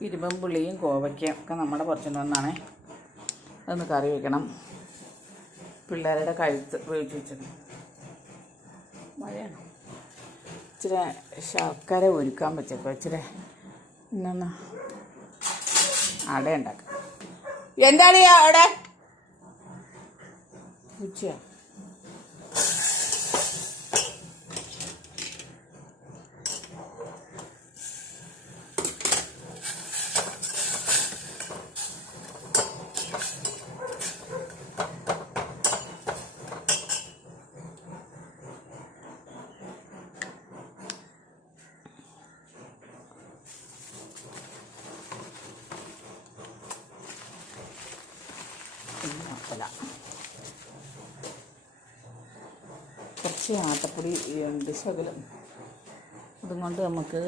ഇരുമ്പും പുളിയും കോവയ്ക്കയും ഒക്കെ നമ്മുടെ പുറത്തുനിന്ന് വന്നാണ്. അതൊന്ന് കറി വെക്കണം. പിള്ളേരുടെ കഴുത്ത് വേവിച്ച് വെച്ചത് മഴയാണ്? ഇച്ചിരി ശർക്കര ഒരുക്കാൻ വെച്ചേക്കോ ഇച്ചിരി ഇന്നൊന്ന് അട ഉണ്ടാക്കാം. എന്താണ് അവിടെ? ഉച്ചയാ കുറച്ച് ആട്ടപ്പൊടി ഉണ്ട് ശകലം അതും കൊണ്ട് നമുക്ക്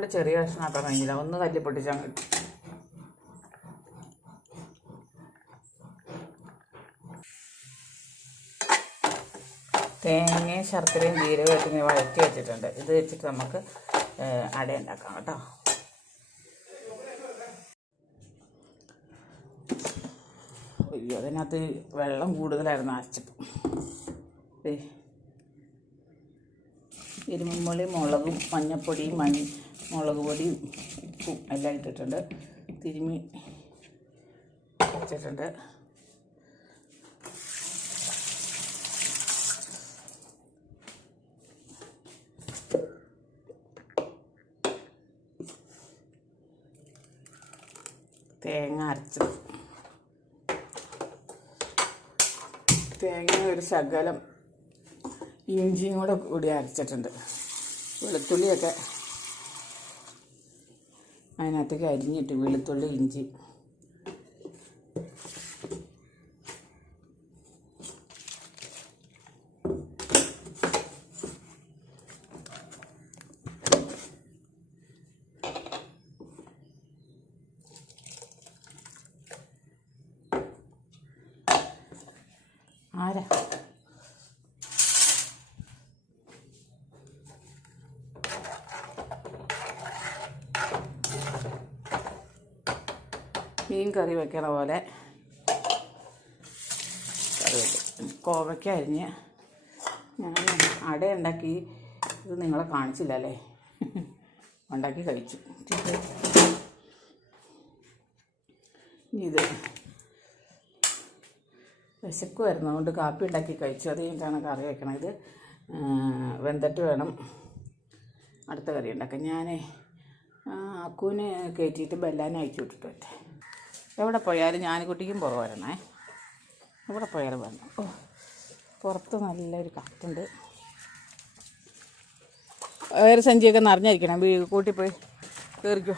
ഇച്ചിരി ചെറിയ കഷ്ണമാക്കാൻ കഴിഞ്ഞില്ല ഒന്ന് തല്ലി പൊട്ടിച്ചാൽ കിട്ടും തേങ്ങയും ശർക്കരയും ജീരകമായിട്ട് ഇങ്ങനെ വഴറ്റി വെച്ചിട്ടുണ്ട്. ഇത് വെച്ചിട്ട് നമുക്ക് അട ഉണ്ടാക്കാം കേട്ടോ. അയ്യോ അതിനകത്ത് വെള്ളം കൂടുതലായിരുന്നു അരച്ചപ്പോൾ ദേ ഇരുമ്പുള്ളി മുളകും മഞ്ഞപ്പൊടിയും മഞ്ഞ മുളക് പൊടിയും ഉപ്പും എല്ലാം ഇട്ടിട്ടുണ്ട്. തിരുമി വെച്ചിട്ടുണ്ട്. തേങ്ങ അരച്ചത്. തേങ്ങ ഒരു ശകലം ഇഞ്ചിയും കൂടെ കൂടി അരച്ചിട്ടുണ്ട്. വെളുത്തുള്ളിയൊക്കെ അതിനകത്തേക്ക് അരിഞ്ഞിട്ട് വെളുത്തുള്ളി ഇഞ്ചി. ആരാ? മീൻ കറി വെക്കണ പോലെ. കറി വെക്കും. കോവയ്ക്ക അരിഞ്ഞ് ഞാൻ അട ഉണ്ടാക്കി. ഇത് നിങ്ങളെ കാണിച്ചില്ല അല്ലേ? ഉണ്ടാക്കി കഴിച്ചു. ഇത് വിശക്ക് വരുന്നതുകൊണ്ട് കാപ്പി ഉണ്ടാക്കി കഴിച്ചു. അത് കഴിഞ്ഞിട്ടാണ് കറി വെക്കണം ഇത് വെന്തട്ട് വേണം. അടുത്ത കറി ഉണ്ടാക്കാൻ ഞാൻ അക്കുവിനെ കയറ്റിയിട്ട് ബെല്ലാനും അയച്ചു വിട്ടിട്ട് പറ്റേ എവിടെ പോയാലും ഞാനിക്കുട്ടിക്കും പുറവരണേ വരണേ. എവിടെ പോയാലും വേണം ഓ പുറത്ത് നല്ലൊരു കാറ്റുണ്ട്. വേറെ സഞ്ചിയൊക്കെ നിറഞ്ഞിരിക്കണം. കൂട്ടിപ്പോയി കയറിക്കോ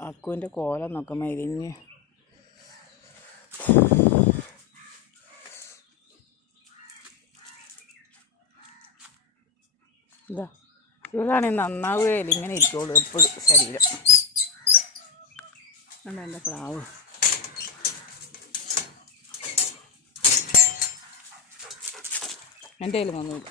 അക്കുവിന്റെ കോലം നോക്കുമ്പോൾ ഇരിഞ്ഞ് ഇതാ ഇവളാണെങ്കിൽ നന്നാവുകയില്ല ഇങ്ങനെ ഇരിക്കുള്ളൂ എപ്പോഴും ശരീരം. കണ്ടോ എന്റെ പ്ലാവ് എന്റെ കയ്യിൽ വന്നില്ല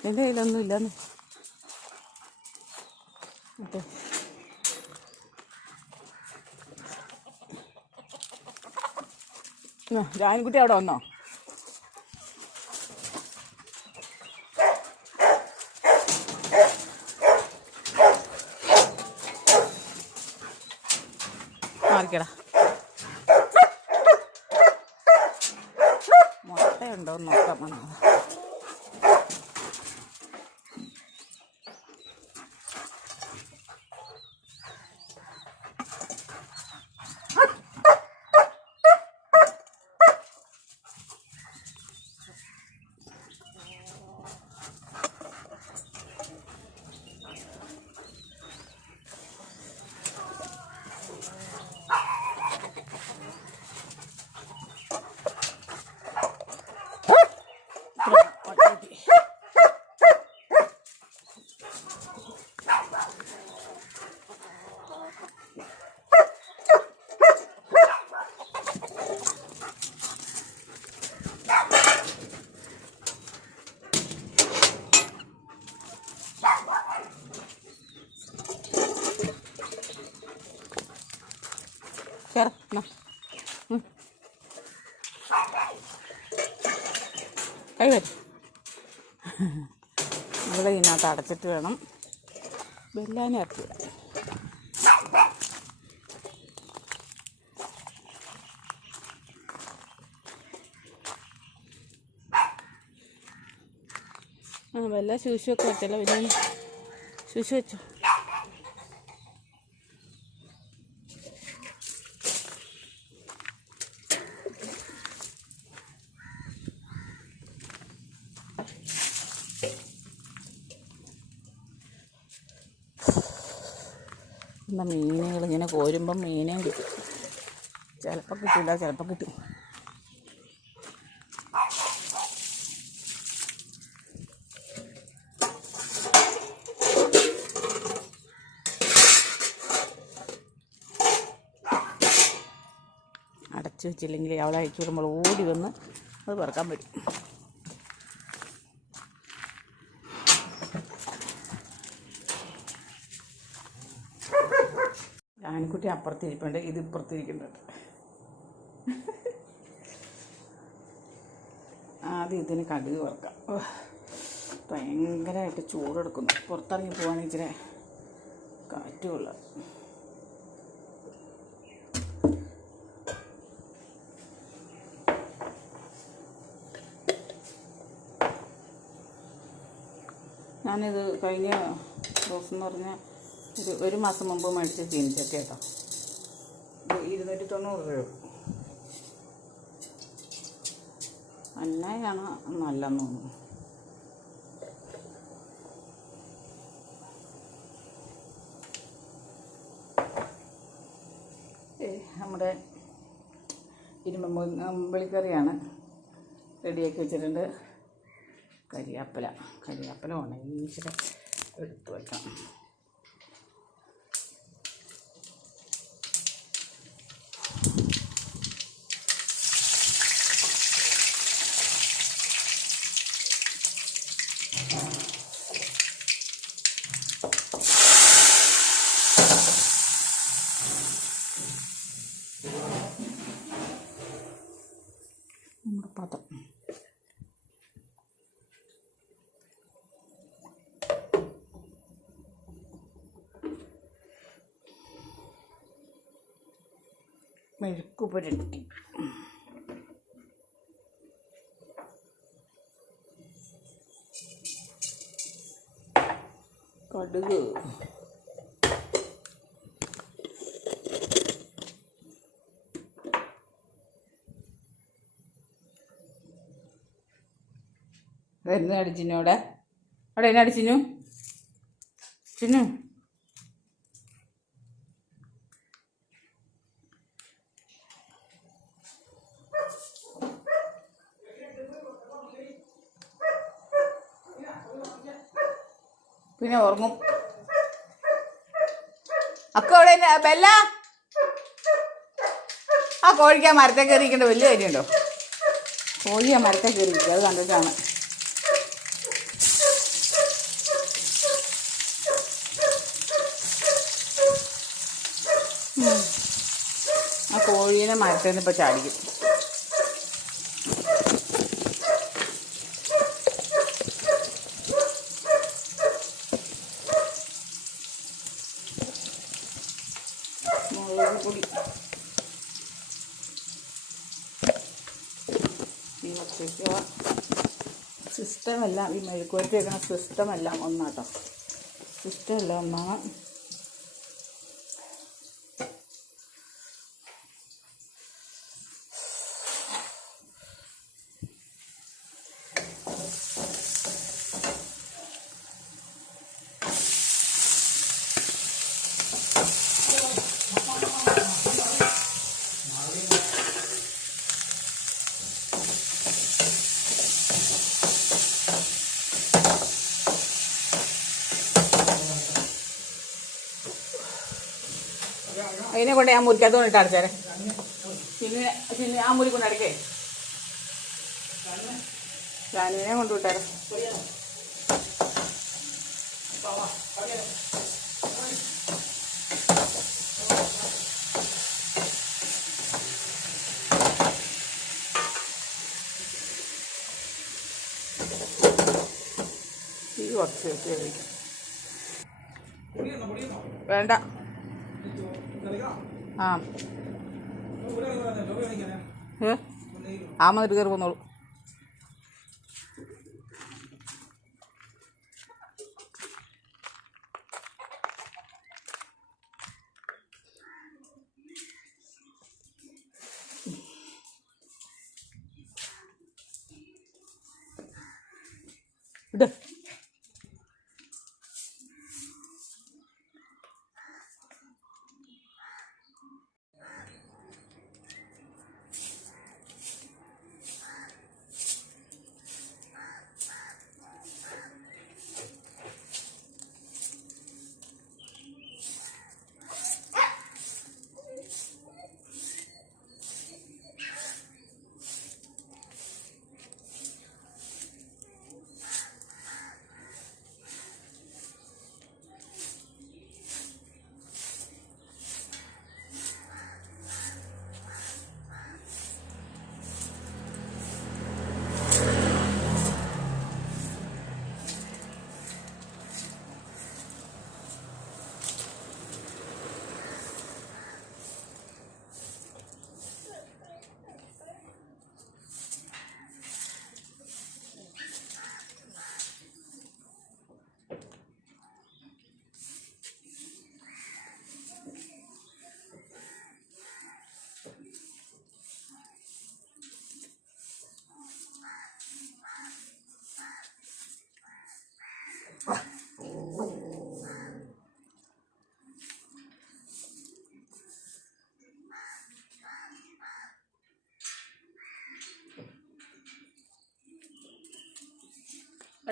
എന്റെ കയ്യിലൊന്നും ഇല്ലെന്ന് ജാൻകുട്ടി അവിടെ വന്നോ? മാറിക്കടാ. മുട്ടയുണ്ടോ നോക്കാം വന്നത് ഉം. കൈ വരും. ഇവിടെ ഇതിനകത്ത് അടച്ചിട്ട് വേണം വെല്ലാനും ഇറക്കി ആ വല്ല ശൂശു ഒക്കെ വെച്ചല്ലോ പിന്നെ ശൂശു വെച്ചോ? എന്താ മീനുകൾ ഇങ്ങനെ കോരുമ്പം മീനും കിട്ടും. ചിലപ്പോൾ കിട്ടില്ല ചിലപ്പോൾ കിട്ടും. അടച്ചു വെച്ചില്ലെങ്കിൽ അവളെ അയച്ചു വിടുമ്പോൾ ഓടി വന്ന് അത് പറക്കാൻ പറ്റും. ആനക്കുട്ടി അപ്പുറത്തിരിപ്പുണ്ട് ഇത് ഇപ്പുറത്തിരിക്കുന്നുണ്ട്. ആദ്യം ഇതിന് കടുക് വറക്കാം. ഭയങ്കരമായിട്ട് ചൂടെടുക്കുന്നു. പുറത്തിറങ്ങി പോവാണെങ്കിൽ ഇച്ചിരി കാറ്റുമുള്ള ഞാനിത് കഴിഞ്ഞ ദിവസം എന്ന് പറഞ്ഞാൽ ഒരു ഒരു മാസം മുമ്പ് മേടിച്ച ചീനിച്ചട്ടി കേട്ടോ. ഇരുന്നൂറ്റി തൊണ്ണൂറ് രൂപ. അന്നയാണ് നല്ല തോന്നുന്നു. നമ്മുടെ നമ്മുടെ ഇരുമ്പുളിക്കറിയാണ് റെഡിയാക്കി വെച്ചിട്ടുണ്ട്. കരിയാപ്പില. കരിയാപ്പില ഉണങ്ങിച്ചിട്ട് എടുത്ത് വെക്കാം നമ്മുടെ പാത്രം മെഴുക്ക് പുരട്ടി കടുക് വരുന്ന അടിച്ചിനോടെ അവിടെ എന്നെ അടിച്ചിനു ചിന്നു? പിന്നെ ഉറങ്ങും. അക്ക അവിടെ ബെല്ല ആ കോഴിക്ക് ആ മരത്തെ കയറിയിരിക്കേണ്ട വലിയ കാര്യമുണ്ടോ? കോഴി ആ മരത്തെ കയറിയിരിക്കുക അത് കണ്ടിട്ടാണ്. ആ കോഴീനെ മരത്തിൽ നിന്ന് ഇപ്പം ചാടിക്കും. മുളക് ഈ ഒറ്റയ്ക്ക് സിസ്റ്റമെല്ലാം ഈ മെഴുക്കുവരട്ടി വെക്കുന്ന സിസ്റ്റമെല്ലാം ഒന്നാട്ടോ. സിസ്റ്റമെല്ലാം ഒന്നാണ് കൊണ്ട് ഞാൻ മുറിക്കകത്ത് കൊണ്ടിട്ട് അടച്ചേരെ. പിന്നെ പിന്നെ ആ മുറി കൊണ്ട് അടക്കേ. ഷാനുവിനെ കൊണ്ട് വിട്ടേരെ ഈ കുറച്ച് വെച്ച് കഴിക്കും. വേണ്ട. ആ. ആ. മതിട്ട് കയറി പോന്നോളൂ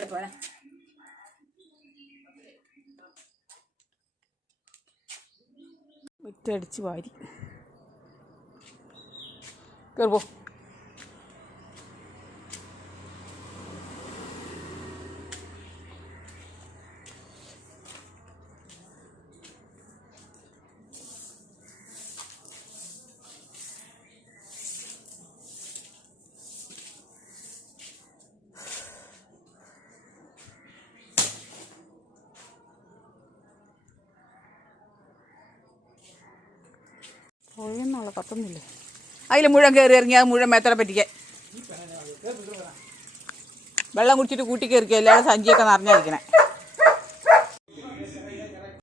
ഇവിടെ വിറ്റടിച്ച് വാരി കയറുപോ പോയെന്നുള്ള കത്തുന്നില്ലേ അതിൽ മുഴുവൻ കയറി ഇറങ്ങി അത് മുഴുവൻ മേത്തറ പറ്റിക്കാൻ വെള്ളം കുടിച്ചിട്ട് കൂട്ടി കയറിക്കുക എല്ലാവരും സഞ്ചിയൊക്കെ നിറഞ്ഞിരിക്കണേ.